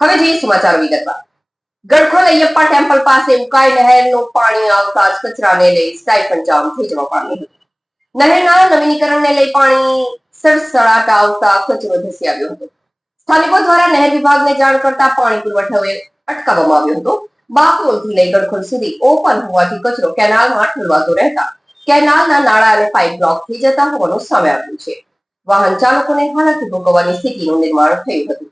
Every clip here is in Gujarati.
હવે જોઈએ સમાચાર વિગતવાર। ગડખોલ અયપ્પા ટેમ્પલ પાસે ઉકાઈ નહેરનું પાણી આવતા જ કચરાને લઈ સ્ટાઇફન જામ થઈ જવા પામ્યું હતું। નહેરના નવીનીકરણને લઈ પાણી સડસડાટ આવતા કચરો ધસી આવ્યો હતો। સ્થાનિકો દ્વારા નહેર વિભાગને જાણ કરતા પાણી પુરવઠો અટકાવવામાં આવ્યો હતો। બાકરોલથી લઈ ગડખોલ સુધી ઓપન હોવાથી કચરો કેનાલમાં ઠલવાતો રહેતા કેનાલના નાળા અને પાઇપ બ્લોક થઈ જતા હોવાનું સામે આવ્યું છે। વાહન ચાલકોને હાલાકી ભોગવવાની સ્થિતિનું નિર્માણ થયું હતું।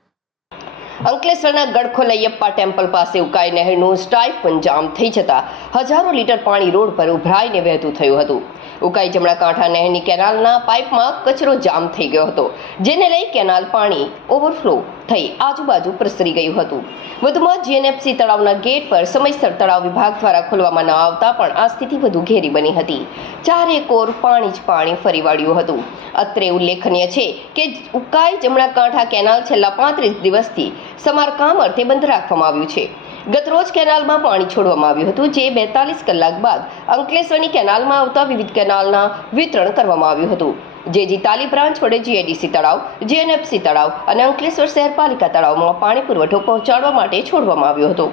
અંકલેશ્વરના ગડખોલ અયપ્પા ટેમ્પલ પાસે ઉકાઈ નહેરનું સ્ટાઇફન જામ થઈ જતા હજારો લીટર પાણી રોડ પર ઉભરાઈને વહેતું થયું હતું। ઉકાઈ જમણા કાંઠા નહેરની કેનાલના પાઇપમાં કચરો જામ થઈ ગયો હતો, જેને લઈ કેનાલ પાણી ઓવરફ્લો થઈ આજુબાજુ પ્રસરી ગયું હતું। વધુમાં જીએનએફસી તળાવના ગેટ પર સમયસર તળાવ વિભાગ દ્વારા ખોલવામાં ન આવતા પણ આ સ્થિતિ વધુ ઘેરી બની હતી। ચારે કોર પાણી જ પાણી ફરી વળ્યું હતું। અત્રે ઉલ્લેખનીય છે કે ઉકાઈ જમણા કાંઠા કેનાલ છેલ્લા 35 દિવસથી સમારકામ અર્થે બંધ રાખવામાં આવ્યું છે। ગતરોજ કેનાલમાં પાણી છોડવામાં આવ્યું હતું, જે 42 કલાક બાદ અંકલેશ્વરની કેનાલમાં આવતા વિવિધ કેનાલના વિતરણ કરવામાં આવ્યું હતું। જેજી તાલી બ્રાન્ચ વડે જીઆઈડીસી તળાવ, જીએનએફસી તળાવ અને અંકલેશ્વર શહેર પાલિકા તળાવમાં પાણી પુરવઠો પહોંચાડવા માટે છોડવામાં આવ્યો હતો,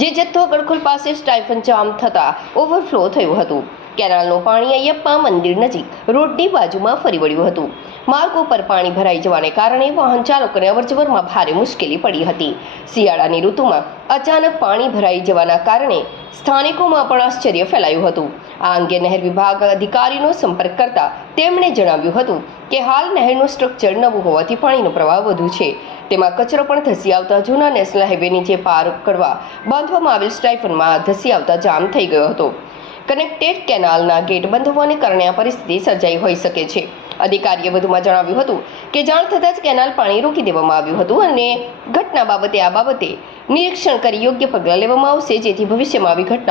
જે જથ્થો ગડખોલ પાસે સ્ટાઇફન જામ થતા ઓવરફ્લો થયું હતું। કેનાલનું પાણી અયપ્પા મંદિર નજીક રોડની બાજુમાં ફરી વળ્યું હતું। માર્ગો પર પાણી ભરાઈ જવાને કારણે વાહન ચાલકોને અવરજવરમાં ભારે મુશ્કેલી પડી હતી। શિયાળાની ઋતુમાં અચાનક પાણી ભરાઈ જવાના કારણે સ્થાનિકોમાં પણ આશ્ચર્ય ફેલાયું હતું। આ અંગે નહેર વિભાગ અધિકારીનો સંપર્ક કરતા તેમણે જણાવ્યું હતું કે હાલ નહેરનું સ્ટ્રક્ચર નવું હોવાથી પાણીનો પ્રવાહ વધુ છે, તેમાં કચરો પણ ધસી આવતા જૂના નેશનલ હાઈવે નીચે પાર કરવા બાંધવામાં આવેલ સ્ટાઇફનમાં ધસી આવતા જામ થઈ ગયો હતો। કનેક્ટેડ કેનાલના ગેટ બંધ હોવાને કારણે આ પરિસ્થિતિ સર્જાઈ હોઈ શકે છે। અધિકારીએ વધુમાં જણાવ્યું હતું કે જાણ થતાં જ કેનાલ પાણી રોકી દેવામાં આવ્યું હતું અને ઘટના બાબતે નિરીક્ષણ કરી યોગ્ય પગલાં લેવામાં આવશે, જેથી ભવિષ્યમાં આવી ઘટના